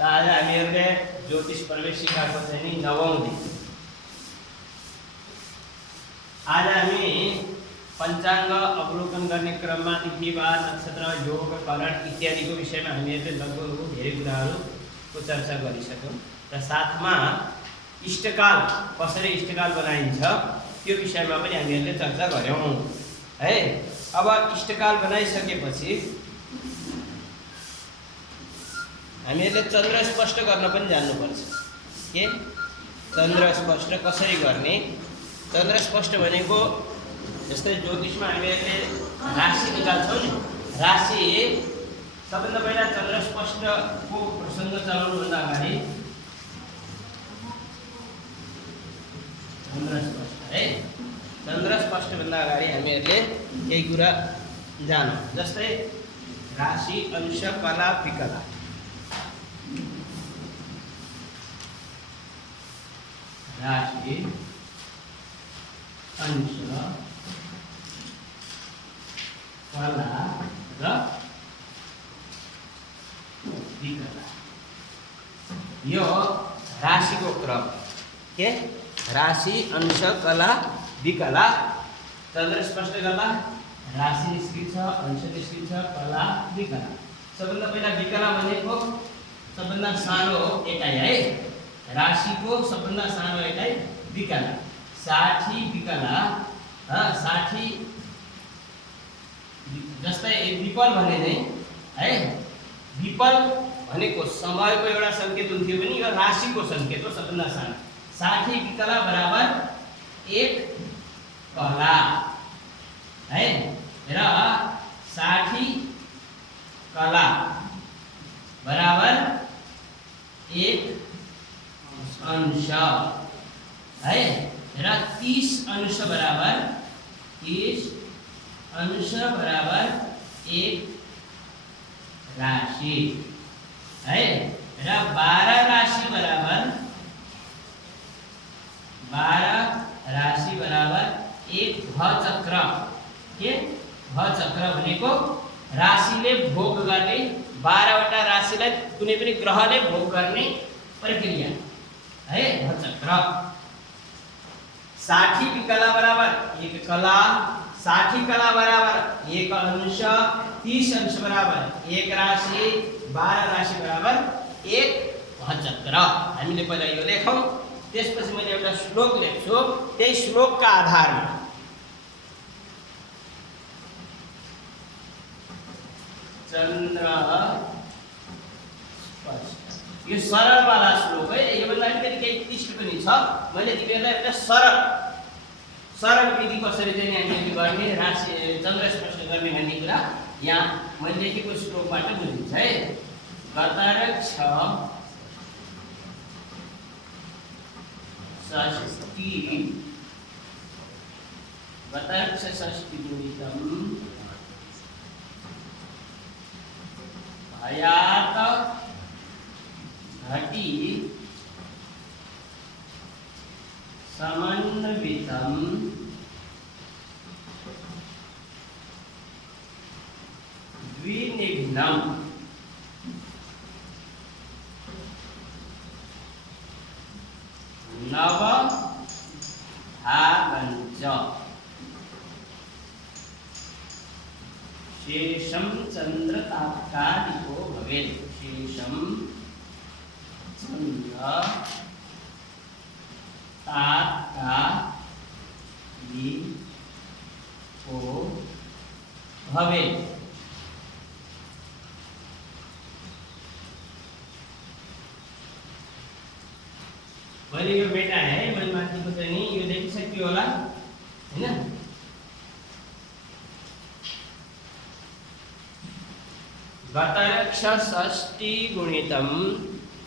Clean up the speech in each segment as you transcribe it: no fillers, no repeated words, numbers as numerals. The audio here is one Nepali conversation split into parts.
आज हामीहरूले ज्योतिष प्रवेशिकाको चाहिँ नि 9औं दिन। आज हामी पञ्चाङ्ग अवलोकन गर्ने क्रममा तिथिवार नक्षत्र योग करण इत्यादिको विषयमा हामीहरूले लगभग धेरै कुराहरूको चर्चा गरिसक्यौँ र साथमा इष्टकाल कसरी इष्टकाल बनाइन्छ त्यो विषयमा पनि हामीहरूले चर्चा गर्यौँ है। अब इष्टकाल बनाइसकेपछि हामीहरूले चन्द्र स्पष्ट गर्न पनि जान्नुपर्छ। के चन्द्र स्पष्ट कसरी गर्ने? चन्द्र स्पष्ट भनेको जस्तै ज्योतिषमा हामीहरूले राशि निकाल्छौँ नि, राशि सबभन्दा पहिला चन्द्र स्पष्टको प्रसङ्ग चलाउनुभन्दा अगाडि चन्द्र स्पष्ट है, चन्द्र स्पष्टभन्दा अगाडि हामीहरूले केही कुरा जानौँ। जस्तै राशि अंश कला विकला। राशि अंश कला र विकला यो राशिको क्रम। के राशि अंश कला विकला चन्द्र स्पष्ट गर्दा राशि निस्किन्छ, अंश निस्किन्छ, कला विकला। सबभन्दा पहिला विकला भनेको सबभन्दा सानो एकाइ है, राशिको सबभन्दा सानो एकाइ विकला। 60 विकला 60 जस्तै विपल भने नै है, विपल भनेको समयको एउटा सङ्केत हुन्थ्यो भने यो राशिको सङ्केत हो सबभन्दा सानो। 60 विकला बराबर 1 कला है र 60 कला बराबर 1 अंश है र 30 अंश बराबर 1 राशि है र 12 राशि बराबर 1 भचक्र। के भचक्र भनेको राशिले भोग गर्ने 12 वटा राशिलाई कुनै पनि ग्रहले भोग गर्ने प्रक्रिया है, भचक्र। 60 विकला बराबर 1 कला, 60 कला बराबर 1 अंश, 30 अंश बराबर 1 राशि, 12 राशि बराबर 1 भचक्र। हामीले पहिला यो लेखौँ, त्यसपछि मैले एउटा श्लोक लेख्छु। त्यही श्लोकका आधारमा चन्द्र स्पष्ट, यो सरल वाला श्लोक है, योभन्दा अलिकति केही क्लिष्ट पनि छ। मैले तिमीहरूलाई एउटा सरल विधि कसरी चाहिँ हामीले गर्ने, राशि चन्द्र स्पष्ट गर्ने भन्ने कुरा यहाँ मैले लेखेको श्लोकबाट बुझिन्छ है। गतरक्ष षष्ठी गुणितं भयात् घटी समन्वितं द्विनिघ्नं नवभागञ्च शेषं चन्द्र तात्कालिको भवेत्। शेषं चन्द्र तात्कालिको भवेत्। मैले यो बेटा है, मैले माथिको चाहिँ नि यो देखिसक्यो होला हैन। गतरक्ष षष्ठी गुणितं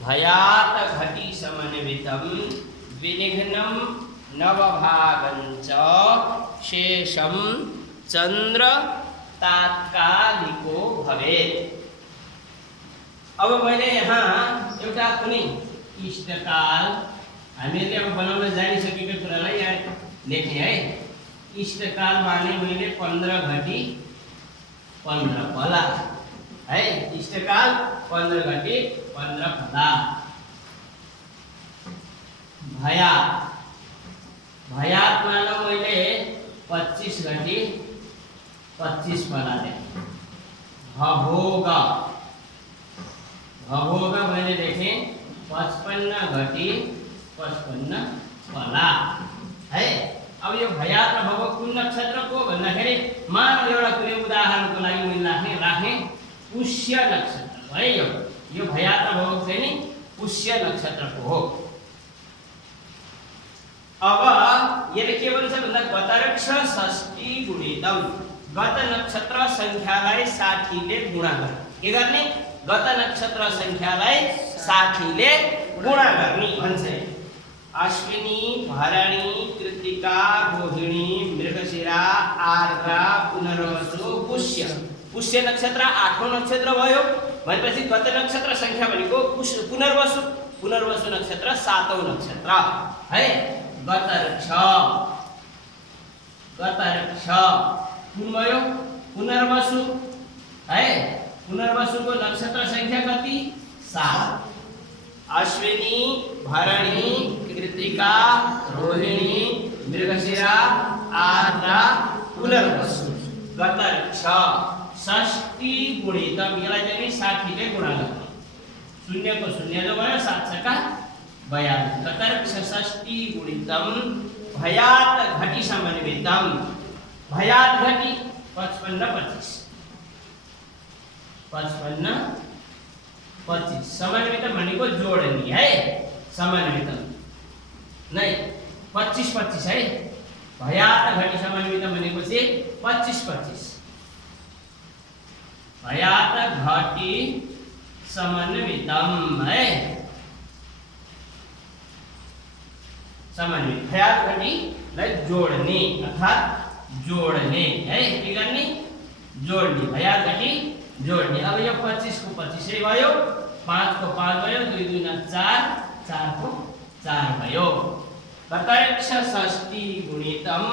भयात् घटी समन्वितं द्विनिघ्नं नवभागञ्च शेषं चन्द्र तात्कालिको भवेत्। अब मैले यहाँ एउटा कुनै इष्टकाल हामीहरूले अब बनाउन जानिसकेको कुरालाई यहाँ लेखेँ है। इष्टकाल माने मैले 15 घटी 15 कला है इष्टकाल 15 घटी 15 फला भयात भयात मानो मैले 25 घटी 25 फला दे भभोग भभोग मैले देखें 55 घटी 55 फला है। अब यो भयात र भभोग कुन नक्षत्रको भन्दाखेरि मानव एउटा कुनै उदाहरणको लागि मैले राख्ने पुष्य नक्षत्र है। यो भयात र भभोग चाहिँ नि पुष्य नक्षत्रको हो। अब यसले के भन्छ भन्दा गतरक्ष षष्ठी गुणितम गत नक्षत्र संख्यालाई 60 ले गुणा गर्ने के गर्ने गत नक्षत्र संख्यालाई 60 ले गुणा गर्ने भन्छ। अश्विनी भरणी कृतिका रोहिणी मृगशिरा आर्द्रा पुनर्वसु पुष्य पुष्य नक्षत्र 8औं नक्षत्र भयो भनेपछि गत नक्षत्र संख्या भनेको पुनर्वसु पुनर्वसु नक्षत्र 7औं नक्षत्र है। गतरक्ष कुन भयो पुनर्वसु है। पुनर्वसुको नक्षत्र संख्या कति 7 अश्विनी भरणी कृतिका रोहिणी मृगशिरा आर्द्रा पुनर्वसु गतरक्ष षष्ठी गुणितम यसलाई चाहिँ 60 ले गुणा गर्ने शून्यको शून्य जो भयो 7 छक्का 42 गतरक्ष षष्ठी गुणितम भयात घटी समन्वितम भयात घटी 55 25 समन्वित भनेको जोड्ने है। समन्वित नै 25 है। भयात घटी समन्वित भनेको चाहिँ 25 भयात घटी समन्वितम है। समन्वित भयात घटीलाई जोड्ने अर्थात जोड्ने है के गर्ने जोड्ने भयात घटी जोड्ने। अब यो 25 को 25 भयो 5 को 5 भयो 2 2 4 4 को 4 भयो। गतरक्ष षष्ठी गुणितम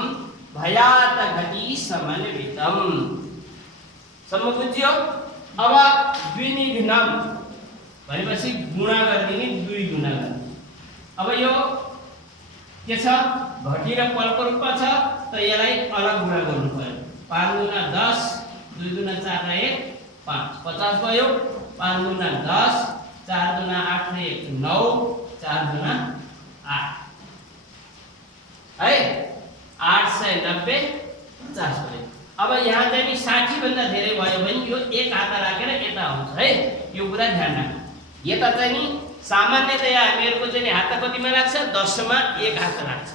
भयात घटी समन्वितम सम्म बुझ्यो। अब द्विनिघ्नम भनेपछि गुणा गरिदिने 2 गुणा गर्ने। अब यो के छ घटी र पलको रूपमा छ त यसलाई अलग गुणा गर्नु पर्यो। 5 गुणा 10 2 गुणा 4 र 1 5 50 भयो। 5 गुणा 10 4 गुणा 8 र 1 9 4 गुणा 8 है 890 50 भयो। अब यहाँ चाहिँ 60 भन्दा धेरै भयो भने यो एक हात राखेर यता आउँछ है। यो कुरा ध्यान राख्नु। यता चाहिँ नि सामान्यतया हामीहरुको चाहिँ हात कतिमा लाग्छ 10 मा एक हात लाग्छ।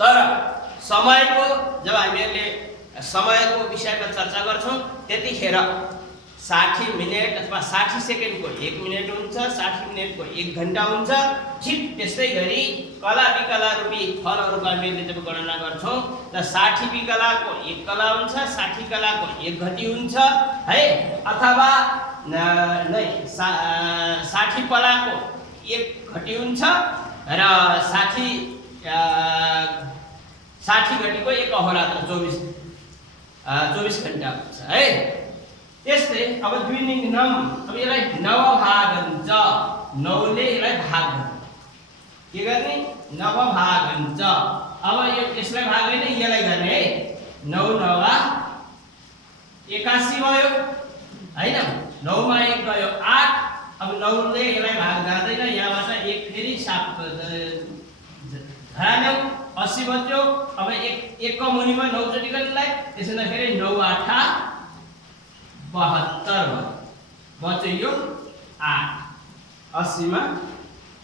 तर समयको जब हामीहरुले समयको विषयमा चर्चा गर्छौं त्यतिखेर 60 मिनेट अथवा 60 सेकेन्डको 1 मिनेट हुन्छ 60 मिनेटको 1 घण्टा हुन्छ। ठिक त्यस्तै गरी कला विकला रूपी फलहरुको हामीले जब गणना गर्छौं त 60 विकलाको 1 कला हुन्छ 60 कलाको 1 घटी हुन्छ है। अथवा नै 60 पलाको 1 घटी हुन्छ र 60 घटीको 1 अहोरात्र 24 घण्टा हुन्छ है। त्यस्तै अब द्विनिघ्नम अब यसलाई नवभागञ्च 9 ले यसलाई भाग गर्ने के गर्ने नवभागञ्च। अब यो यसलाई भाग गर्ने यसलाई गर्ने है 9 9 81 भयो हैन 9 मा 1 गयो 8। अब 9 ले यसलाई भाग जाँदैन यहाँबाट 1 फेरि साप धरान्यौ 80 बच्यो। अब 1 को मुनिमा 9 चोटी गर्नलाई त्यसैले फेरि 9 8 72 बच्यो यो 8 80 मा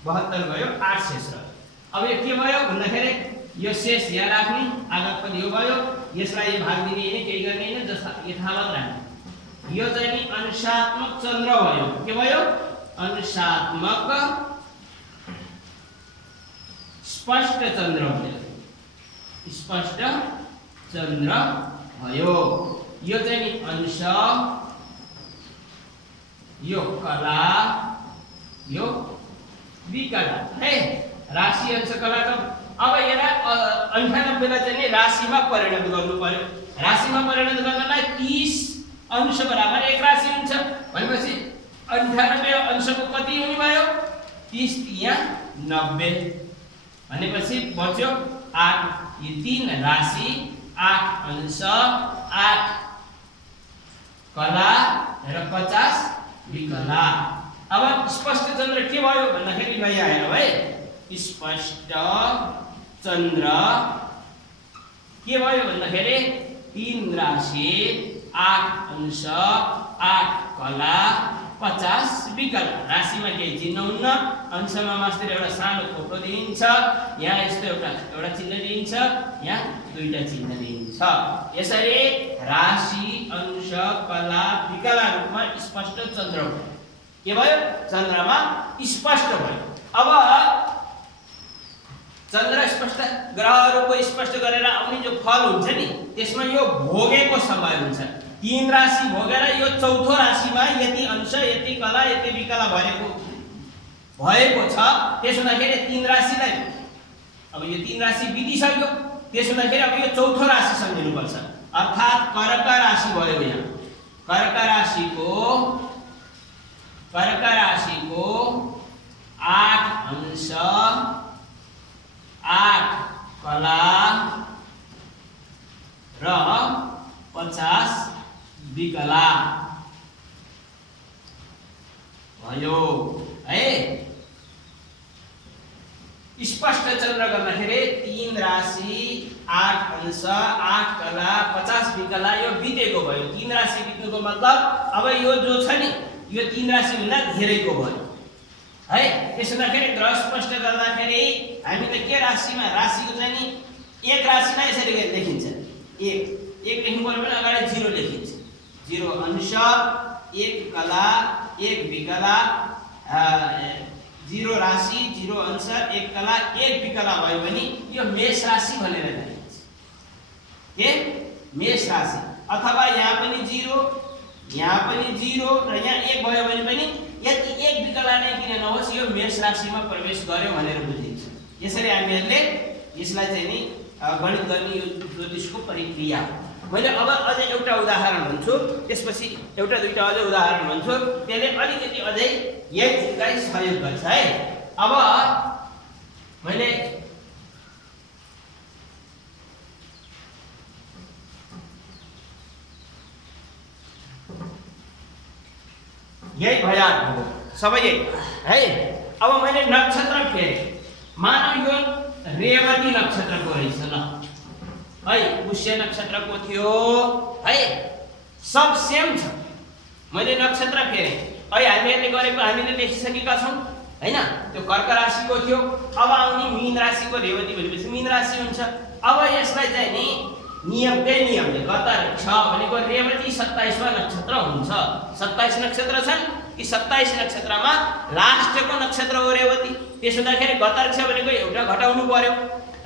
72 भयो 8 शेष रह्यो। अब यो के भयो भन्दाखेरि यो शेष यहाँ राख्ने आगत पनि यो भयो यसलाई यो भाग दिने हैन केही गर्ने हैन जस्ता यथावत राख्ने। यो चाहिँ नि अंशात्मक चन्द्र भयो के भयो अंशात्मक स्पष्ट चन्द्र भयो स्पष्ट चन्द्र भयो। यो चाहिँ नि अंश यो कला यो विकला है राशि अंश कला का। अब यसलाई 98 लाई चाहिँ नि राशिमा परिणत गर्नु पर्यो। राशिमा परिणत गर्नलाई 30 अंश बराबर 1 राशि हुन्छ भनेपछि 98 अंशको कति हुने भयो 30 यहाँ 90 भनेपछि बच्यो 8 यो 3 राशि 8 अंश 8 कला र 50 विकला। अब स्पष्ट चन्द्र के भयो भन्दाखेरि नयाँ आएर है स्पष्ट चन्द्र के भयो भन्दाखेरि 3 राशि 8 अंश 8 कला 50 विकल्प। राशिमा केही चिन्ह हुन्न, अंशमा मास्टर एउटा सानो फोटो दिन्छ, यहाँ यस्तो एउटा चिन्ह दिन्छ, यहाँ दुईटा चिन्ह दिन्छ। यसरी राशि अंश कला विकला रूपमा स्पष्ट चन्द्र भयो। के भयो चन्द्रमा स्पष्ट भयो। अब चन्द्र स्पष्ट ग्रहहरूको स्पष्ट गरेर आउने जो फल हुन्छ नि त्यसमा यो भोगेको समय हुन्छ। 3 राशि भोगेर यो चौथो राशिमा यति अंश यति कला यति विकला भएको छ। त्यसो हुँदाखेरि 3 राशिलाई अब यो 3 राशि बितिसक्यो, त्यसो हुँदाखेरि अब यो चौथो राशि सम्झिनु पर्छ, अर्थात् कर्क राशि भयो। यहाँ कर्क राशिको 8 अंश 8 कला र 50 विकला भयो है। स्पष्ट चन्द्र गर्दाखेरि 3 राशि 8 अंश 8 कला 50 विकला यो बितेको भयो। 3 राशि बित्नुको मतलब अब यो जो छ नि यो 3 राशि भन्दा धेरैको भयो है। त्यसो हुँदाखेरि ग्रह स्पष्ट गर्दाखेरि हामीले के राशिमा राशिको चाहिँ नि 1 राशिमा यसरी लेखिन्छ, 1 लेख्नु पर्यो भने अगाडि 0 लेखिन्छ, 0 अंश 1 कला 1 विकला 0 राशि 0 अंश 1 कला 1 विकला भयो भने यो मेष राशि भनेर लेखिन्छ। के मेष राशि अथवा यहाँ पनि 0 यहाँ पनि 0 र यहाँ 1 भयो भने पनि यदि 1 विकला नै किन नहोस् यो मेष राशिमा प्रवेश गर्यो भनेर बुझिन्छ। यसरी हामीहरूले यसलाई चाहिँ नि गणित गर्ने यो ज्योतिषको प्रक्रिया। मैले अब अझै एउटा उदाहरण भन्छु, त्यसपछि एउटा दुईटा अझै उदाहरण भन्छु, त्यसले अलिकति अझै यही चिजलाई सहयोग गर्छ है। अब मैले यही भइहाल्यो सबै है। अब मैले नक्षत्र फेरे, मानौ यो रेवती नक्षत्रको रहेछ ल है, पुष्य नक्षत्रको थियो है, सब सेम छ। मैले नक्षत्र फेरे, अहिले हामीहरूले गरेको हामीले लेखिसकेका छौँ हैन। त्यो कर्क राशिको थियो, अब आउने मीन राशिको रेवती भनेपछि मीन राशि हुन्छ। अब यसलाई चाहिँ नि नियमले गतर्क्ष भनेको रेवती 27वां नक्षत्र हुन्छ। 27 नक्षत्र छन्, यी 27 नक्षत्रमा लास्टको नक्षत्र हो रेवती। त्यसो हुँदाखेरि गतर्क्ष भनेको एउटा घटाउनु पर्यो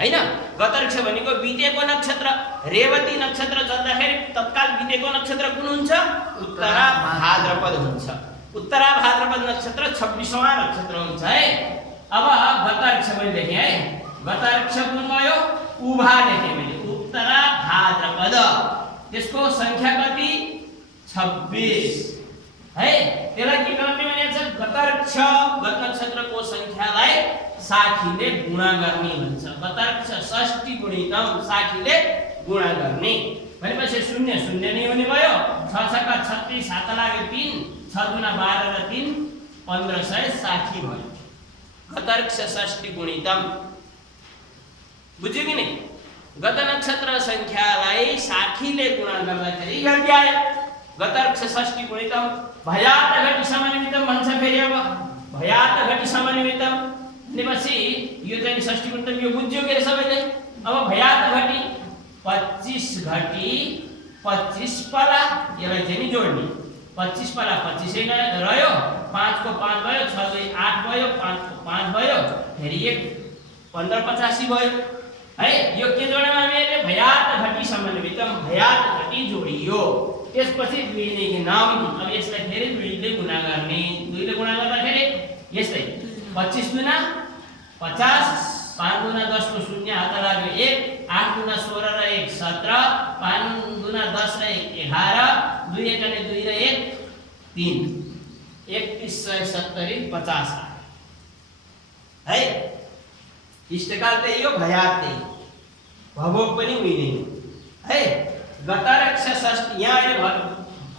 हैन। गतर्क्ष भनेको बितेको नक्षत्र, रेवती नक्षत्र चल्दाखेरि तत्काल बितेको नक्षत्र कुन हुन्छ? उत्तरा भाद्रपद हुन्छ। उत्तरा भाद्रपद नक्षत्र 26वां नक्षत्र हुन्छ है। अब गतर्क्ष मैले लेखेँ है, गतर्क्ष कुन भयो? उभा लेखेँ मैले, उत्तरा भाद्रपद, त्यसको संख्या कति? 26 है। त्यसलाई के गर्ने भनिन्छ? गतर्क्ष गत नक्षत्रको संख्यालाई साखीले गुणा गर्ने भन्छ। गतर्क्ष षष्ठी गुणितम, साखीले गुणा गर्ने भनेपछि 0 0 नै हुने भयो। 6 6 का 36, 7 लाग्यो 3, 6 गुणा 12 र 3 1560 भयो। गतर्क्ष षष्ठी गुणितम बुझ्यो कि नहीं? गत नक्षत्र संख्यालाई साखीले गुणा गर्दाखेरि यति आयो। गतर्क्ष षष्ठी गुणितम भयात घटी समानिमितम भन्छ। फेरि अब भयात घटी समानिमितम भनेपछि यो चाहिँ षष्ठी गुणितम यो बुझ्यो के सबैले? अब भयात घटी 25 घटी 25 पाला, यसलाई चाहिँ नि जोड्ने 25 पाला 25 नै रह्यो, 5 को 5 भयो, 6 2 8 भयो, 5 को 5 भयो, फेरि 1 1585 भयो है। यो के जोड्यौं हामीले? भयात घटी समानिमितम, भयात घटी जोडियो। त्यसपछि 2 ले नाम, अब यसलाई फेरि 2 ले गुणा गर्ने, 2 ले गुणा गर्दाखेरि यस्तै 25 गुणा 50, 5 गुणा 10 को 0 हात लाग्यो 1, 8 दुना 16 र 1 17, 5 दुना 10 र 1 11, 2 एकाने 2 र 1 3, 3170 50 है। इष्टकाल त्यही हो, भयात त्यही, भवोक पनि उही नै हो है। गतरक्ष षष्ठी, यहाँ अहिले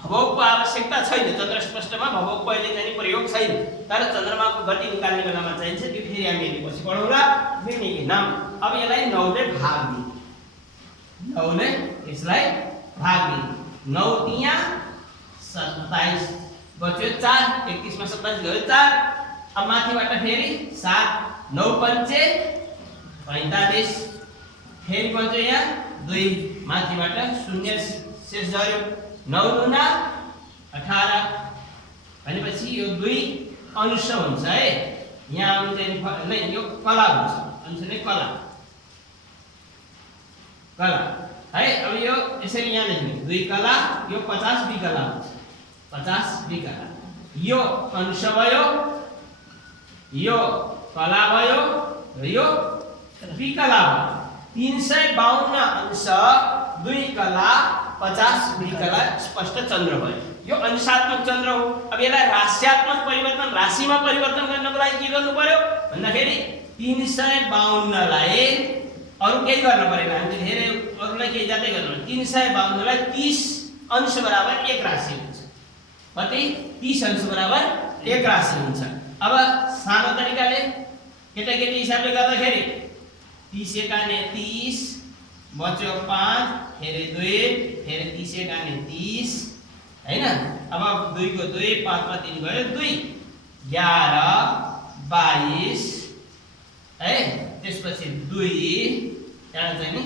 भवोकको आवश्यकता छैन, चन्द्र स्पष्टमा भवोकको अहिले चाहिँ प्रयोग छैन, तर चन्द्रमाको गति निकाल्ने बेलामा चाहिन्छ, त्यो फेरि हामी पछि पढौँला। फेरि नाम अब यसलाई 9 ले भाग दिए, 9 ले यसलाई भाग दिए, 9 तिया 27 बच्यो 4, 31 मा 27 गयो 4, अब माथिबाट फेरि 7, 9 पंचे 45, फेरि बच्यो यहाँ 2, माथिबाट 0 शेष गयो, 9 दुना 18 भनेपछि यो 2 अंश हुन्छ है। यहाँ आउनु चाहिँ नै यो कला हुन्छ, अंश नै कला कला है। अब यो यसरी यहाँ लेख्ने 2 कला, यो 50 विकला हुन्छ, 50 विकला, यो अंश भयो, यो कला भयो र यो विकला भयो। 352 अंश 2 कला 50 विकला स्पष्ट चन्द्र भयो। यो अंशात्मक चन्द्र हो। अब यसलाई राशियात्मक परिवर्तन, राशिमा परिवर्तन गर्नको लागि के गर्नु पर्यो भन्दाखेरि 352 लाई अरु केही गर्न परेन, हामी धेरै अरुलाई केही जातै गर्नु, 352 लाई 30 अंश बराबर 1 राशि हुन्छ। कति? 30 अंश बराबर 1 राशि हुन्छ। अब सानो तरिकाले केटाकेटी हिसाबले गर्दाखेरि 30 एकाने 30 बच्यो 5, फेरि 2, फेरि 30 एकाने 30 हैन। अब 2 को 2, 5 मा 3 गयो 2, 11 22 है। त्यसपछि 2 यहाँ चाहिँ नि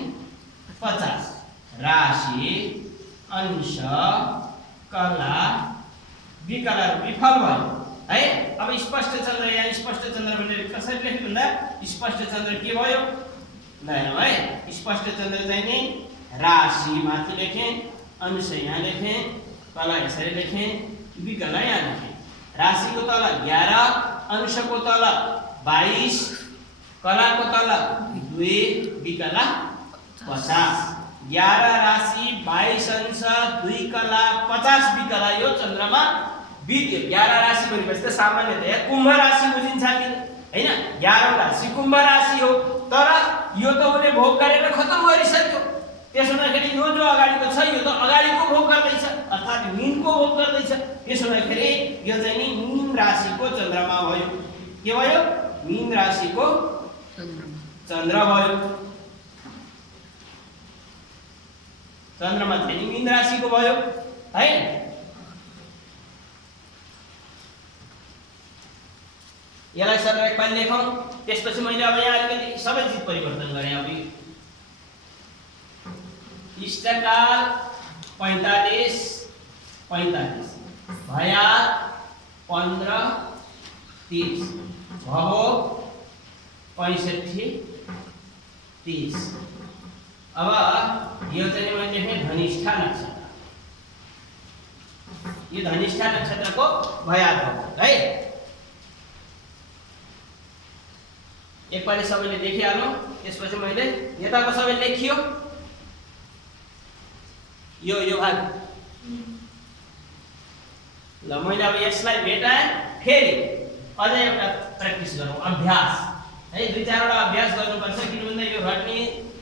50 राशि अंश कला विकला विफल भयो है। अब स्पष्ट चन्द्र, यहाँ स्पष्ट चन्द्र भनेर कसरी लेख्नु भन्दा स्पष्ट चन्द्र के भयो ल है। स्पष्ट चन्द्र चाहिँ नि राशि माथि लेखे, अंश यहाँ लेखे, कला यसरी लेखे, विकला यहाँ लेखे। राशिको तल 11, अंशको तल 22, कलाको तल 2, विकला 50। 11 राशि 22 अंश 2 कला 50 विकला यो चन्द्रमा बित्यो। 11 राशि भनेपछि त सामान्यतया कुम्भ राशि बुझिन्छ कि हैन। 11 राशि कुम्भ राशि हो, तर यो त उले भोग गरेर खतम गरिसक्यो। त्यसो हुँदाखेरि यो जो अगाडिको छ यो त अगाडिको भोग गर्दैछ, अर्थात् मीनको भोग गर्दैछ। त्यसो हुँदाखेरि यो चाहिँ नि मीन राशिको चन्द्रमा भयो। के भयो? मीन राशिको चन्द्र भयो। चन्द्रमा चाहिँ मीन राशिको भयो है। यसलाई सर एकपाल लेखौं। त्यसपछि मैले अब यहाँ अलिकति सबै चिज परिवर्तन गरे। अब इष्टकाल 45 45, भयात 15 30, भवोक 65 30। अब यो चाहिँ मैले लेखेँ धनिष्ठा नक्षत्र। यो धनिष्ठा नक्षत्रको भयात हो है। एकपालि सबैले देखिहाल्नु। त्यसपछि मैले यताको सबै लेखियो, यो भाग ल। मैले अब यसलाई भेटाएँ। फेरि अझै एउटा प्र्याक्टिस गरौँ, अभ्यास है। 2-4 वटा अभ्यास गर्नुपर्छ, किनभने यो रट्ने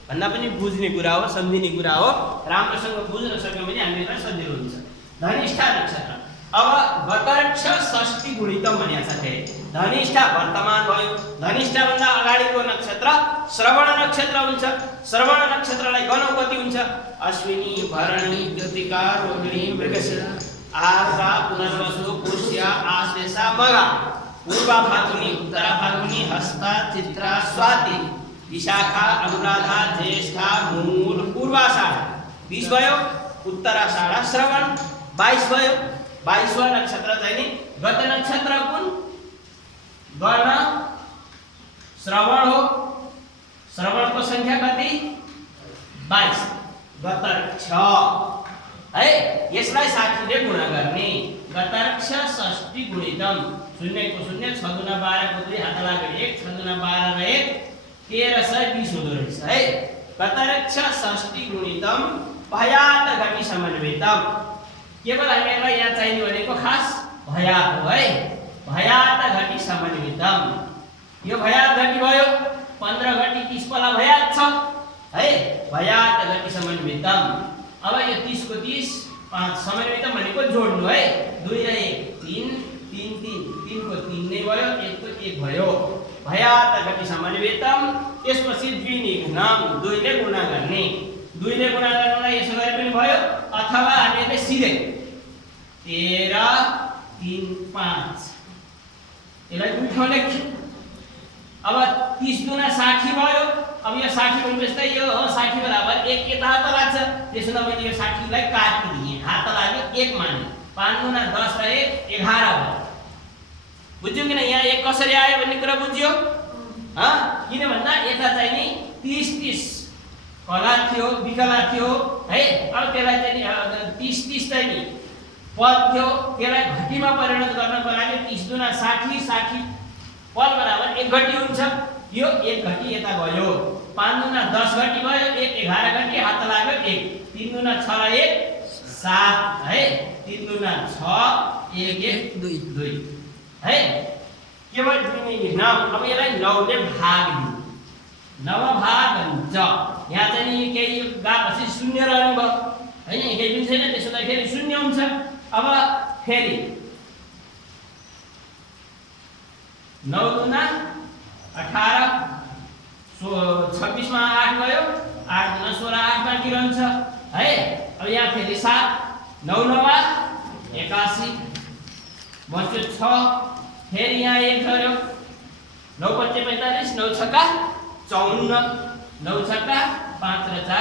भन्दा पनि बुझ्ने कुरा हो, सम्झिने कुरा हो। राम्रोसँग बुझ्न सक्यौँ भने हामीलाई सजिलो हुन्छ। धनिष्ठा नक्षत्र। अब गतरक्ष षष्ठी गुणितम भनिएको छ। फेरि धनिष्ठा वर्तमान भयो। धनिष्ठा भन्दा अगाडिको नक्षत्र श्रवण नक्षत्र हुन्छ। श्रवण नक्षत्रलाई गणौ कति हुन्छ? अश्विनी भरणी कृतिका रोहिणी मृगशिरा आर्द्रा पुनर्वसु पुष्य आश्लेषा मघा पूर्वा फाल्गुनी उत्तरा फाल्गुनी हस्ता चित्रा स्वाति विशाखा अनुराधा ज्येष्ठा मूल पूर्वाषाढा 20 भयो। उत्तराषाढा श्रवण 22 भयो। 22वां नक्षत्र चाहिँ नि गत नक्षत्र कुन? गण श्रवण हो। श्रवणको संख्या कति? 22। गतरक्ष है। यसलाई 60 ले गुणा गर्ने। गतरक्ष षष्ठी गुणितम 0 को 0, 6 दुना 12 को 2 हात लाग्यो 1, 6 दुना 12 र 1 1320 हुँदो रहेछ है। गतरक्ष षष्ठी गुणितम भयात घटी समन्वितम। केवल हामीलाई यहाँ चाहिने भनेको खास भयात हो है। भयात घटी समन्वितम। यो भयात घटी भयो 15 घटी 30 पला भयात छ है। भयात घटी समन्वितम। अब यो 30 को 30 5 समन्वितम भनेको जोड्नु है। 2 र 1 3 3 3 3 को 3 नै भयो 1 को 1 भयो। भयात घटी समन्वितम। त्यसपछि द्विनिघ्नम 2 ले गुणा गर्ने। 2 ले गुणा गर्नलाई यसो गरे पनि भयो अथवा हामीले सिधै 13 3 5 यसलाई दुई ठाउँ लेख्छु। अब 30 दुना 60 भयो। अब यो 60 भनेपछि यो 60 बराबर 1 यता हात लाग्छ। त्यसो मैले यो 60 लाई काटिदिएँ। हात लाग्यो 1 माने। 5 दुना 10 र 1 11 भयो। बुझ्यो किन यहाँ 1 कसरी आयो भन्ने कुरा बुझ्यो? किन भन्दा यता चाहिँ नि 30 30 कला थियो विकला थियो है। अब त्यसलाई चाहिँ 30 30 चाहिँ नि पद थियो। त्यसलाई घटीमा परिणत गर्नको लागि 30 दुना 60 60 पद बराबर 1 घटी हुन्छ। यो 1 घटी यता गयो। 5 दुना 10 घटी भयो। 1 11 घटी हात लाग्यो 1। 3 दुना 6 र 1 7 है। 3 दुना 6 1 1 2 2 है। केवल द्विनिघ्नम। अब यसलाई 9 ले भाग दिनु। 9 भाग हुन्छ। यहाँ चाहिँ नि केही गापछि शून्य रहनु भयो हैन। केही पनि छैन त्यसो त फेरि शून्य हुन्छ। अब फेरि 9 दुना 18 26 मा 8 गयो। 8 दुना 16 8 बाँकी रहन्छ है। अब यहाँ फेरि 7 9 9 81 बच्यो 6 फेरि यहाँ 1 गयो। 9 5 45 9 छक्का 54 9 छक्का 5 र 4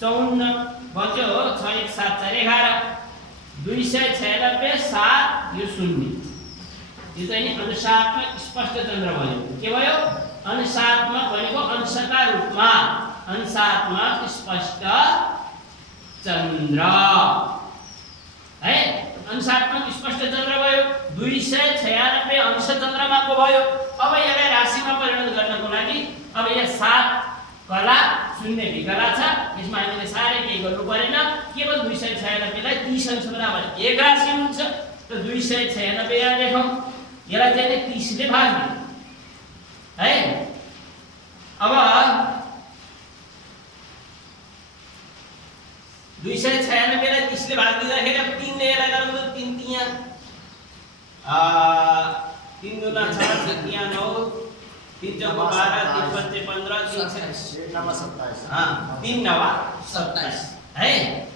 54 बच्यो 6 1 7 4 11 296 7 यो शून्य। यो चाहिँ नि अनुसात्मक स्पष्ट चन्द्र भयो। के भयो? अनुसात्मक भनेको अंशका रूपमा अंशात्मक स्पष्ट चन्द्र है। अंशात्मक स्पष्ट चन्द्र भयो। 296 अंश चन्द्रमाको भयो। अब यसलाई राशिमा परिणत गर्नको लागि अब यहाँ 7 कला 0 विकला छ। यसमा हामीले सारै केही गर्नु परेन। केवल 296 लाई 30 अंश बराबर 1 राशि हुन्छ। त 296 यहाँ लेखौं। यसलाई चाहिँ 30 ले भाग दिनु है। अब 296 लाई 30 ले भाग दिँदाखेरि अब 3 ले यसलाई गर्नु 3 3 3 दुना 6 यहाँ 9 3 चौको 12 3 5 15 3 9 27 3 9 27 है।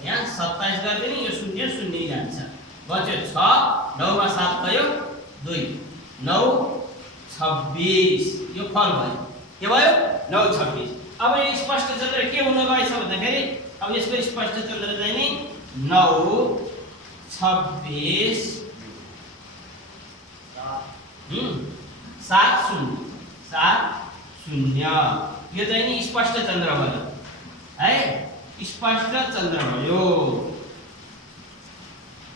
यहाँ 27 गर्दिने यो शून्य शून्य जान्छ। बच्यो 6 9 मा 7 गयो 2 9 26 यो फल भयो। के भयो? 9 26। अब यो स्पष्ट चन्द्र के हुन गएछ भन्दाखेरि अब यसको स्पष्ट चन्द्र चाहिँ नि 9 26 7 0 7 0 यो चाहिँ नि स्पष्ट चन्द्र भयो है। स्पष्ट चन्द्र भयो।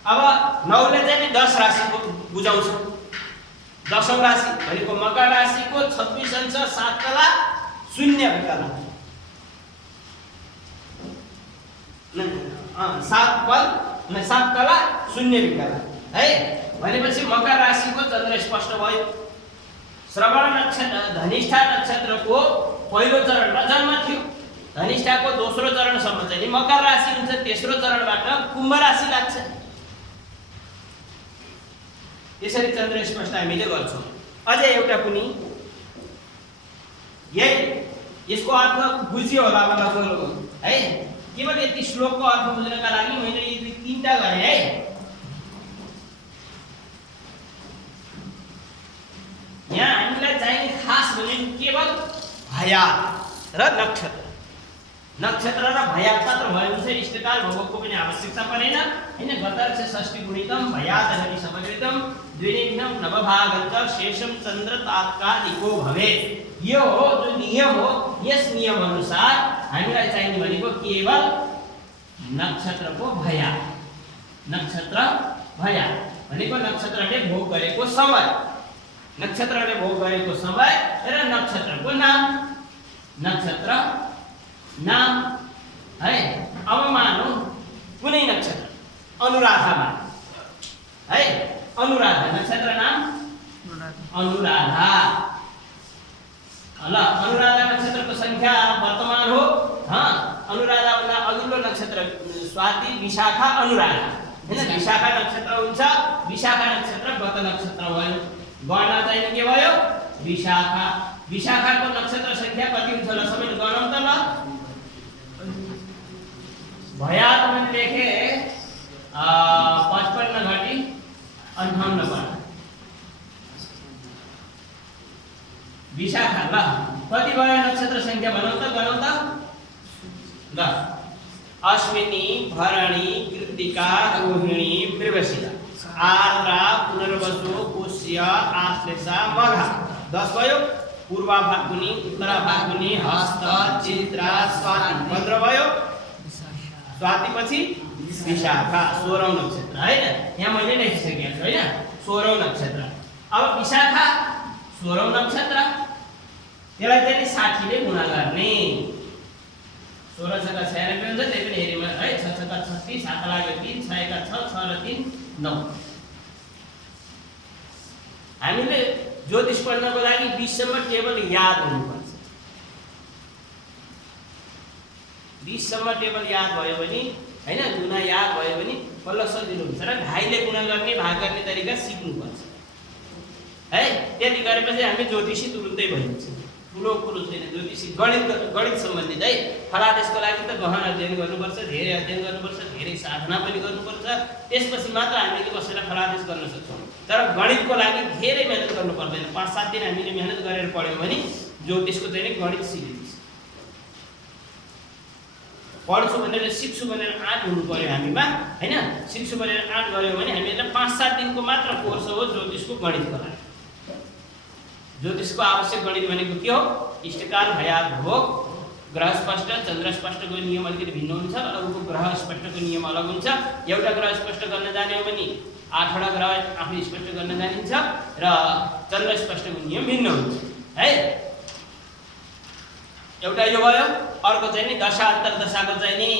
अब 9 ले चाहिँ नि 10 राशिको बुझाउँछ। 10औं राशि भनेको मकर राशिको 26 अंश 7 कला 0 विकला 7 पल 7 कला 0 विकला है। भनेपछि मकर राशिको चन्द्र स्पष्ट भयो। श्रवण नक्षत्र धनिष्ठा नक्षत्रको पहिलो चरणमा जन्म थियो। धनिष्ठाको दोस्रो चरणसम्म चाहिँ मकर राशि हुन्छ। तेस्रो चरणबाट कुम्भ राशि लाग्छ। यसरी चन्द्र स्पष्ट हामीले गर्छौं। अझै एउटा कुनै यही यसको अर्थ बुझियो होला मतलब है। केवल यति श्लोकको अर्थ बुझ्नका लागि मैले यी 3टा गरे है। यहाँ हामीलाई चाहिने खास भनेको केवल भयात र नक्षत्र। नक्षत्र र भयात मात्र भयो भने इष्टकाल भोगको पनि आवश्यकता परेन हैन। गतरक्ष षष्ठी गुणितम भयात घटी समन्वितम द्विनिघ्नम नवभागञ्च शेषम चन्द्र तात्कालिको भवे। यो हो जो नियम हो। यस नियम अनुसार हामीलाई चाहिने भनेको केवल नक्षत्रको भयात। नक्षत्र भयात भनेको नक्षत्रले भोग गरेको समय, नक्षत्रले भोग गरेको समय र नक्षत्रको नाम। नक्षत्र नाम है। अब मानौँ कुनै नक्षत्र अनुराधा मान है, अनुराधा नक्षत्र नाम अनुराधा। ल अनुराधा नक्षत्रको संख्या वर्तमान हो। अनुराधा भन्दा अघिल्लो नक्षत्र स्वाति विशाखा अनुराधा हैन। विशाखा नक्षत्र हुन्छ, विशाखा नक्षत्र गत नक्षत्र भयो, गणना चाहिँ के भयो विशाखा। विशाखाको नक्षत्र संख्या कति हुन्छ ल सबैले गणौँ त। ल भयात मैले लेखे 55 घटी 58 पल्ट विशाखा। ल कति भयो नक्षत्र संख्या भनौँ त, गणौँ त। ल अश्विनी भरणी कृत्तिका रोहिणी मृगशिरा आर्द्रा पुनर्वसु पुष्य आश्लेषा मघा 10 भयो। पूर्वा फाल्गुनी उत्तरा फाल्गुनी हस्त चित्रा स्वाति 15 भयो। स्वाति पछि विशाखा 16औं नक्षत्र हैन। यहाँ मैले लेखिसकेको छु हैन 16औं नक्षत्र। अब विशाखा 16औं नक्षत्र त्यसलाई चाहिँ 60 ले गुणा गर्ने। 16 छका 96 हुन्छ, त्यही पनि हेरिमा है। 6 छका 36, 7 लाग्यो 3, 6 का 6, 6 र 3 9। हामीले ज्योतिष पढ्नको लागि 20 सम्म टेबल याद हुनुपर्छ। 20 सम्म टेबल याद भयो भने हैन, गुणा याद भयो भने बल्ल सजिलो हुन्छ र ढाईले गुणा गर्ने भाग गर्ने तरिका सिक्नुपर्छ है। त्यति गरेपछि हामी ज्योतिषी तुरुन्तै भइन्छ। ठुलो कुरो छैन ज्योतिषी। गणित सम्बन्धित है। फलादेशको लागि त गहन अध्ययन गर्नुपर्छ, धेरै अध्ययन गर्नुपर्छ, धेरै साधना पनि गर्नुपर्छ, त्यसपछि मात्र हामीले बसेर फलादेश गर्न सक्छौँ। तर गणितको लागि धेरै मेहनत गर्नु पर्दैन। 5-7 दिन हामीले मेहनत गरेर पढ्यौँ भने ज्योतिषको चाहिँ गणित सिकिन्छ। पढ्छु भनेर सिक्छु भनेर आँट हुनु पर्यो हामीमा हैन। सिक्छु भनेर आँट गर्यो भने हामीलाई 5-7 दिनको मात्र कोर्स हो ज्योतिषको गणितको लागि। ज्योतिषको आवश्यक गणित भनेको के हो? इष्टकाल भयात भोग ग्रह स्पष्ट चन्द्र स्पष्टको नियम अलिकति भिन्न हुन्छ, अरूको ग्रह स्पष्टको नियम अलग हुन्छ। एउटा ग्रह स्पष्ट गर्न जाने हो भने 8वटा ग्रह आफै स्पष्ट गर्न जानिन्छ र चन्द्र स्पष्टको नियम भिन्न हुन्छ है। एउटा यो भयो। अर्को चाहिँ नि दशा अन्तर्दशाको चाहिँ नि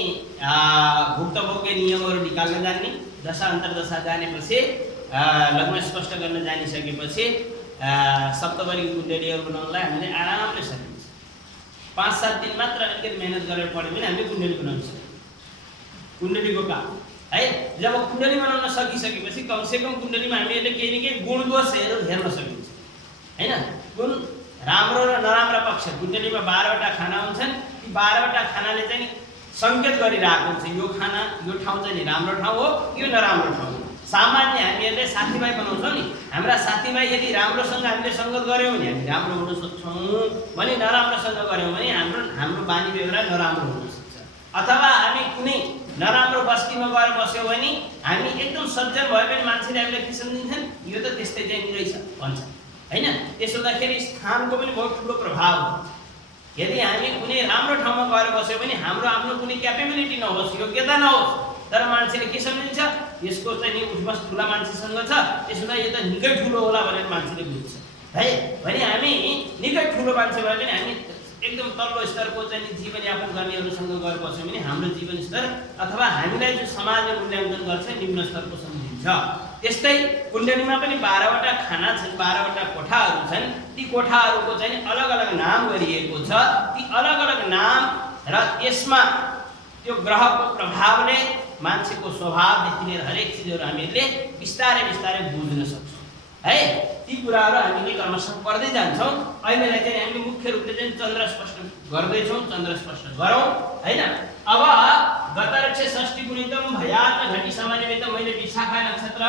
भुक्त भोगको नियमहरू निकाल्न जान्ने। दशा अन्तर्दशा जानेपछि लग्न स्पष्ट गर्न जानिसकेपछि सप्तवर्गी कुण्डलीहरू बनाउनलाई हामीले आरामले सकिन्छ। 5-7 दिन मात्र अलिकति मेहनत गरेर पढ्यो भने हामीले कुण्डली बनाउन सक्छौँ। कुण्डलीको काम है। जब कुण्डली बनाउन सकिसकेपछि कमसेकम कुण्डलीमा हामीले केही न केही गुण दोषहरू हेर्न सकिन्छ हैन। कुन राम्रो र नराम्रो पक्ष कुण्डलीमा 12वटा खाना हुन्छन्। ती 12वटा खानाले चाहिँ सङ्केत गरिरहेको हुन्छ यो खाना यो ठाउँ चाहिँ नि राम्रो ठाउँ हो, यो नराम्रो ठाउँ हो। सामान्य हामीहरूले साथीभाइ बनाउँछौँ नि, हाम्रा साथीभाइ यदि राम्रोसँग हामीले सङ्गत गऱ्यौँ भने हामी राम्रो हुन सक्छौँ भने नराम्रोसँग गऱ्यौँ भने हाम्रो बानी व्यवहार नराम्रो हुन सक्छ। अथवा हामी कुनै नराम्रो बस्तीमा गएर बस्यौँ भने हामी एकदम सज्जन भए पनि मान्छेले हामीलाई के सम्झिन्छन्, यो त त्यस्तै चाहिँ रहेछ भन्छ हैन। त्यसो हुँदाखेरि स्थानको पनि बहुत ठुलो प्रभाव हो। यदि हामी कुनै राम्रो ठाउँमा गएर बस्यौँ भने हाम्रो आफ्नो कुनै क्यापेबिलिटी नहोस्, योग्यता नहोस्, तर मान्छेले के सम्झिन्छ यसको चाहिँ नि उठबस ठुला मान्छेसँग छ, त्यसो हुँदा यो त निकै ठुलो होला भनेर मान्छेले बुझ्छ है। भने हामी निकै ठुलो मान्छे भए पनि हामी एकदम तल्लो स्तरको चाहिँ नि जीवनयापन गर्नेहरूसँग गएर बस्यौँ भने हाम्रो जीवन स्तर अथवा हामीलाई जो समाजले मूल्याङ्कन गर्छ निम्न स्तरको सम्झिन्छ। त्यस्तै कुण्डलीमा पनि 12वटा खाना छन्, 12वटा कोठाहरू छन्। ती कोठाहरूको चाहिँ अलग अलग नाम गरिएको छ। ती अलग अलग नाम र यसमा त्यो ग्रहको प्रभावले मान्छेको स्वभावदेखि लिएर हरेक चिजहरू हामीले बिस्तारै बिस्तारै बुझ्न सक्छौँ है। ती कुराहरू हामीले क्रमशः पढ्दै जान्छौँ। अहिलेलाई चाहिँ हामीले मुख्य रूपले चाहिँ चन्द्र स्पष्ट गर्दैछौँ, चन्द्र स्पष्ट गरौँ हैन। अब गतरक्ष षष्ठी गुणितम भयात घटी समानिमित्त मैले विशाखा नक्षत्र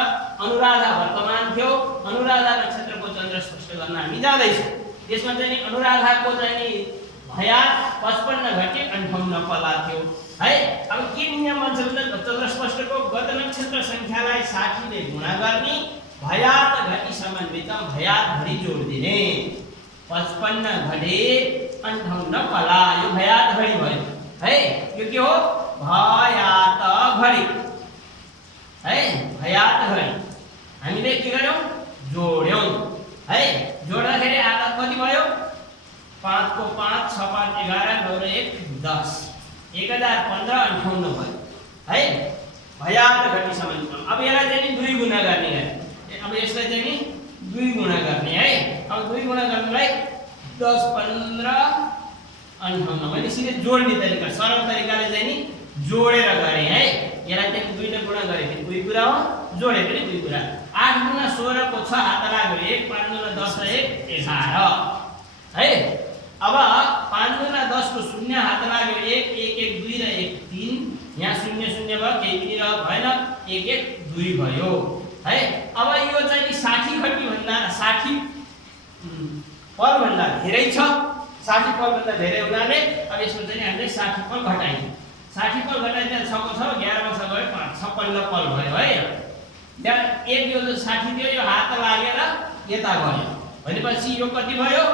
अनुराधा वर्तमान थियो, अनुराधा नक्षत्रको चन्द्र स्पष्ट गर्न हामी जाँदैछौँ। त्यसमा चाहिँ अनुराधाको चाहिँ भयात 55 घटी 58 पला थियो है। अब के नियम भन्छ भन्दा चन्द्र स्पष्टको गत नक्षत्र संख्यालाई 60 ले गुणा गर्ने, भयात घटी समन्वित भयात घडी जोड दिने। 55 घडी 58 पला यो भयात घडी भयो है। यो के हो? भयात घडी है। भयात घडी हामीले के गर्यौं? जोड्यौं है। जोड्दाखेरि आधा कति भयो? 5 को 5 6 5 11 9 र 1 10 1015 58 भयो है भयार्थ घटी समान क्रम। अब यसलाई चाहिँ नि 2 गुणा गर्ने गरे अब यसलाई चाहिँ नि 2 गुणा गर्ने है। अब 2 गुणा गर्नलाई 10 15 58 मैले सिधै जोड्ने तरिका सरल तरिकाले चाहिँ नि जोडेर गरे है। यसलाई चाहिँ 2 ले गुणा गरे पनि कोही कुरा हो जोडे पनि कोही कुरा। 8 गुणा 16 को 6 हात लाग्यो 1 5 गुणा 10 1 11 है। अब 5 गुणा 10 को 0 हात लाग्यो 1 1 1 2 र 1 3 यहाँ 0 0 भयो केही पनि रह भएन 1 1 2 भयो है। अब यो चाहिँ नि 60 घटी भन्दा 60 पल भन्दा धेरै छ 60 पल भन्दा धेरै हुनाले अब यसमा चाहिँ हामीले 60 पल घटाइदियौ 60 पल घटाइदिँदा 6 को 6 11 मा 6 गयो 56 पल भयो है। त्यहाँ एक यो 60 थियो यो हात लागेर यता गयो भनेपछि यो कति भयो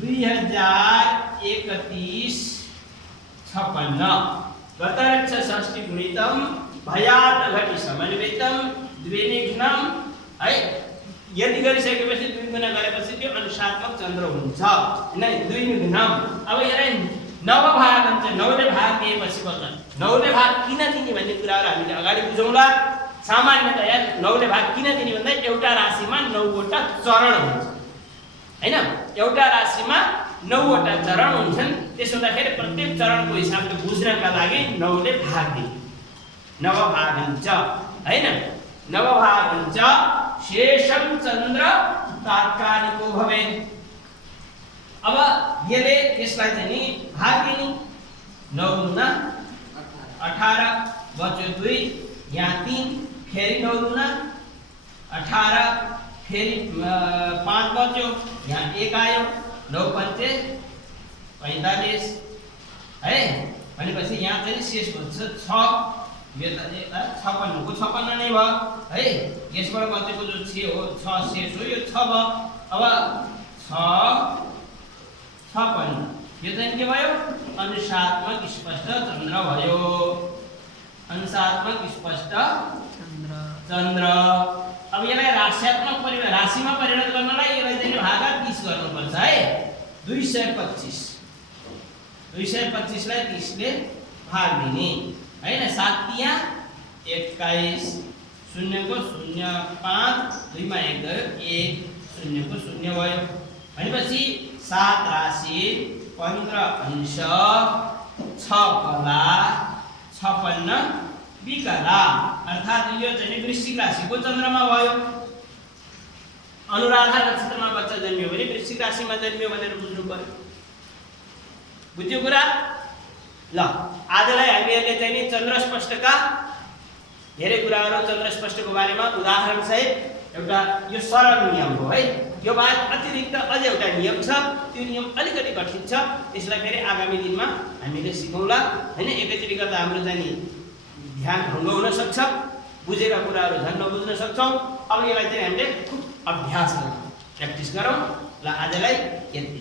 2031 56 गतरक्ष षष्ठी गुणितम भयार्थ घटी समन्वितम द्विनिघ्नम है। यदि गरिसकेपछि 2 गुणा गरेपछि त्यो अनुसात्मक चन्द्र हुन्छ हैन 2निघ्नम। अब यसलाई नवभाग हुन्छ 9 ले भाग दिएपछि बल्ल 9 ले भाग किन दिने भन्ने कुराहरु हामीले अगाडि बुझौँला। सामान्यतया 9 ले भाग किन दिने भन्दा एउटा राशिमा 9 वटा चरण हुन्छ हैन। एउटा राशिमा 9 वटा चरण हुन्छन् त्यसो हुँदाखेरि प्रत्येक चरणको हिसाबले बुझ्नका लागि 9 ले भाग दिने नवभाग हुन्छ हैन। नवभाग हुन्छ शेषम चन्द्र तात्कालिको भवेत्। अब यसले यसलाई चाहिँ नि भाग दिने 9 गुणा 18 बच्यो 2 यहाँ 3 फेरि 9 गुणा 18 फेरि 5 बच्यो यहाँ 1 आयो 9 5 45 है। भनेपछि यहाँ चाहिँ शेष बन्छ 6 यो त 56 को 56 नै भयो है। यसबाट बचेको जो 6 हो 6 शेष हो यो 6 भयो। अब 6 56 यो चाहिँ के भयो अनुसात्मक स्पष्ट चन्द्र भयो अनुसात्मक स्पष्ट चन्द्र। अब यसलाई राशियात्मक परिणाम राशिमा परिणत गर्नलाई यसलाई चाहिँ भागा 30 गर्नुपर्छ है 225 लाई 30 ले भाग दिने हैन। 7 तिया 21 0 को 0 5 2 मा 1 गयो 1 0 को 0 भयो भनेपछि 7 राशि 15 अंश 6 कला 56 विकला अर्थात यो चाहिँ वृश्चिक राशिको चन्द्रमा भयो। अनुराधा नक्षत्रमा बच्चा जन्मियो भने वृश्चिक राशिमा जन्मियो भनेर बुझ्नु पर्यो। बुझ्यो कुरा ल। आजलाई हामीहरुले चाहिँ नि चन्द्र स्पष्टका धेरै कुराहरु चन्द्र स्पष्टको बारेमा उदाहरण सहित एउटा यो सरल नियम हो है। यो बाहेक अतिरिक्त अझै एउटा नियम छ त्यो नियम अलिकति कठिन छ त्यसलाई फेरि आगामी दिनमा हामीले सिकौँला हैन। एकैचोटी गर्दा हाम्रो चाहिँ नि ध्यान भङ्ग हुन सक्छ बुझेका कुराहरु झन् नबुझ्न सक्छौं। अब यसलाई चाहिँ हामीले खूब अभ्यास गरौँ प्र्याक्टिस गरौँ। ल आजलाई यति।